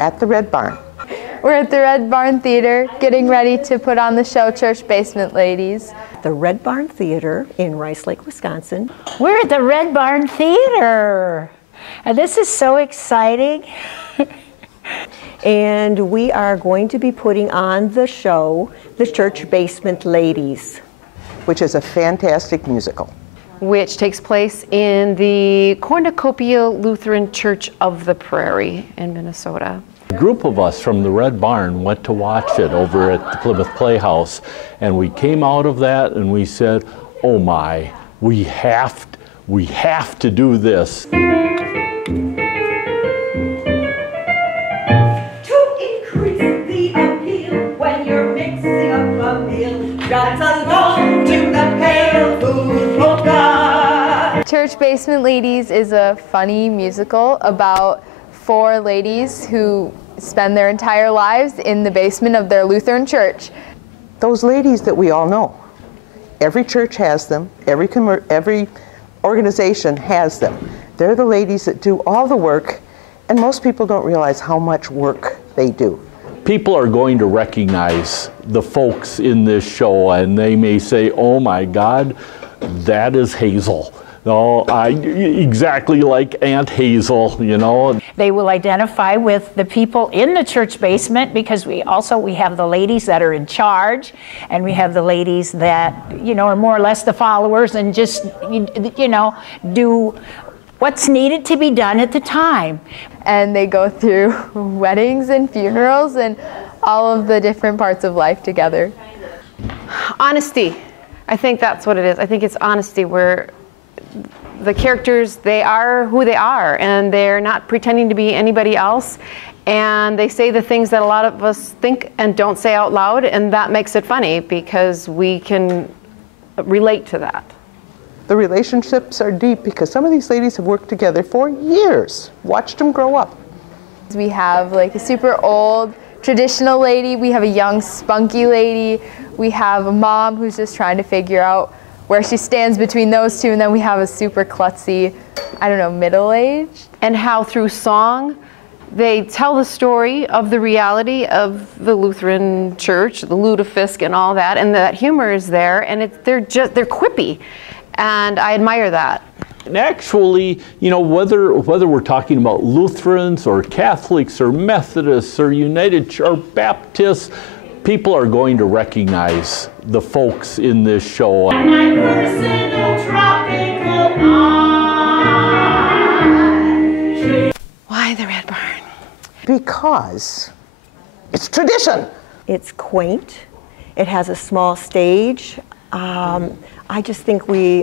at the Red Barn. We're at the Red Barn Theater getting ready to put on the show Church Basement Ladies. The Red Barn Theater in Rice Lake, Wisconsin. We're at the Red Barn Theater. And this is so exciting. And we are going to be putting on the show, The Church Basement Ladies, Which is a fantastic musical. Which takes place in the Cornucopia Lutheran Church of the Prairie in Minnesota. A group of us from the Red Barn went to watch it over at the Plymouth Playhouse, and we came out of that and we said, oh my, we have to do this. To increase the appeal when you're mixing up a meal, dance along to the Pale Food Polka. Church Basement Ladies is a funny musical about 4 ladies who spend their entire lives in the basement of their Lutheran church. Those ladies that we all know. Every church has them, every organization has them. They're the ladies that do all the work, and most people don't realize how much work they do. People are going to recognize the folks in this show, and they may say, oh my God, that is Hazel. No, exactly like Aunt Hazel, you know. They will identify with the people in the church basement, because we have the ladies that are in charge, and we have the ladies that, you know, are more or less the followers and just, you know, do what's needed to be done at the time. And they go through weddings and funerals and all of the different parts of life together. Honesty. I think that's what it is. I think it's honesty, where the characters, they are who they are, and they're not pretending to be anybody else, and they say the things that a lot of us think and don't say out loud, and that makes it funny because we can relate to that. The relationships are deep because some of these ladies have worked together for years, watched them grow up. We have like a super old traditional lady, we have a young spunky lady, we have a mom who's just trying to figure out where she stands between those two, and then we have a super klutzy, I don't know, middle-aged. And how through song, they tell the story of the reality of the Lutheran Church, the lutefisk and all that, and that humor is there, and they're quippy, and I admire that. And actually, you know, whether we're talking about Lutherans or Catholics or Methodists or United Church or Baptists, people are going to recognize the folks in this show. My personal tropical eye. Why the Red Barn? Because it's tradition. It's quaint. It has a small stage. I just think we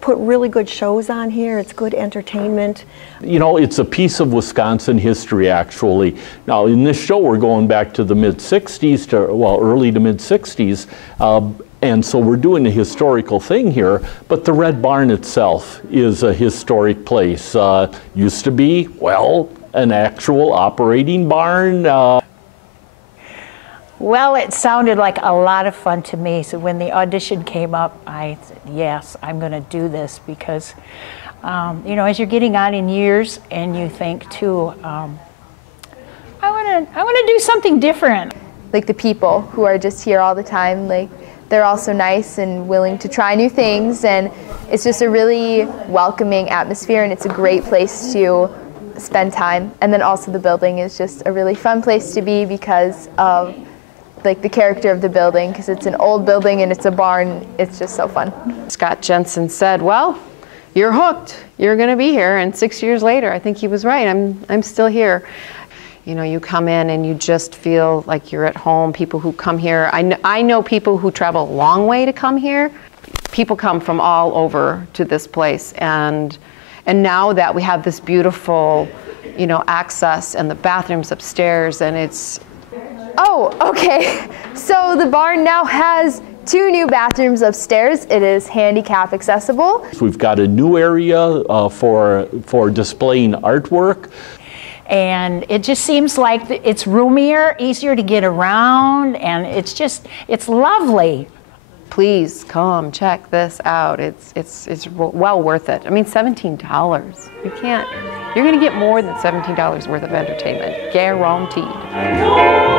put really good shows on here. It's good entertainment. You know, it's a piece of Wisconsin history, actually. Now, in this show, we're going back to the mid-60s, early to mid-60s, and so we're doing a historical thing here, but the Red Barn itself is a historic place. Used to be, well, an actual operating barn. Well, it sounded like a lot of fun to me. So when the audition came up, I said, yes, I'm going to do this, because, you know, as you're getting on in years and you think too, I want to do something different. Like the people who are just here all the time, like they're also nice and willing to try new things, and it's just a really welcoming atmosphere, and it's a great place to spend time. And then also the building is just a really fun place to be because of like the character of the building, because it's an old building and it's a barn. It's just so fun. Scott Jensen said, well, you're hooked. You're going to be here. And 6 years later, I think he was right. I'm still here. You know, you come in and you just feel like you're at home. People who come here, I know people who travel a long way to come here. People come from all over to this place. And now that we have this beautiful, you know, access and the bathrooms upstairs, and it's... Oh, okay. So the barn now has 2 new bathrooms upstairs. It is handicap accessible. We've got a new area for displaying artwork. And it just seems like it's roomier, easier to get around, and it's lovely. please come check this out. It's well worth it. I mean, $17. You're going to get more than $17 worth of entertainment, guaranteed.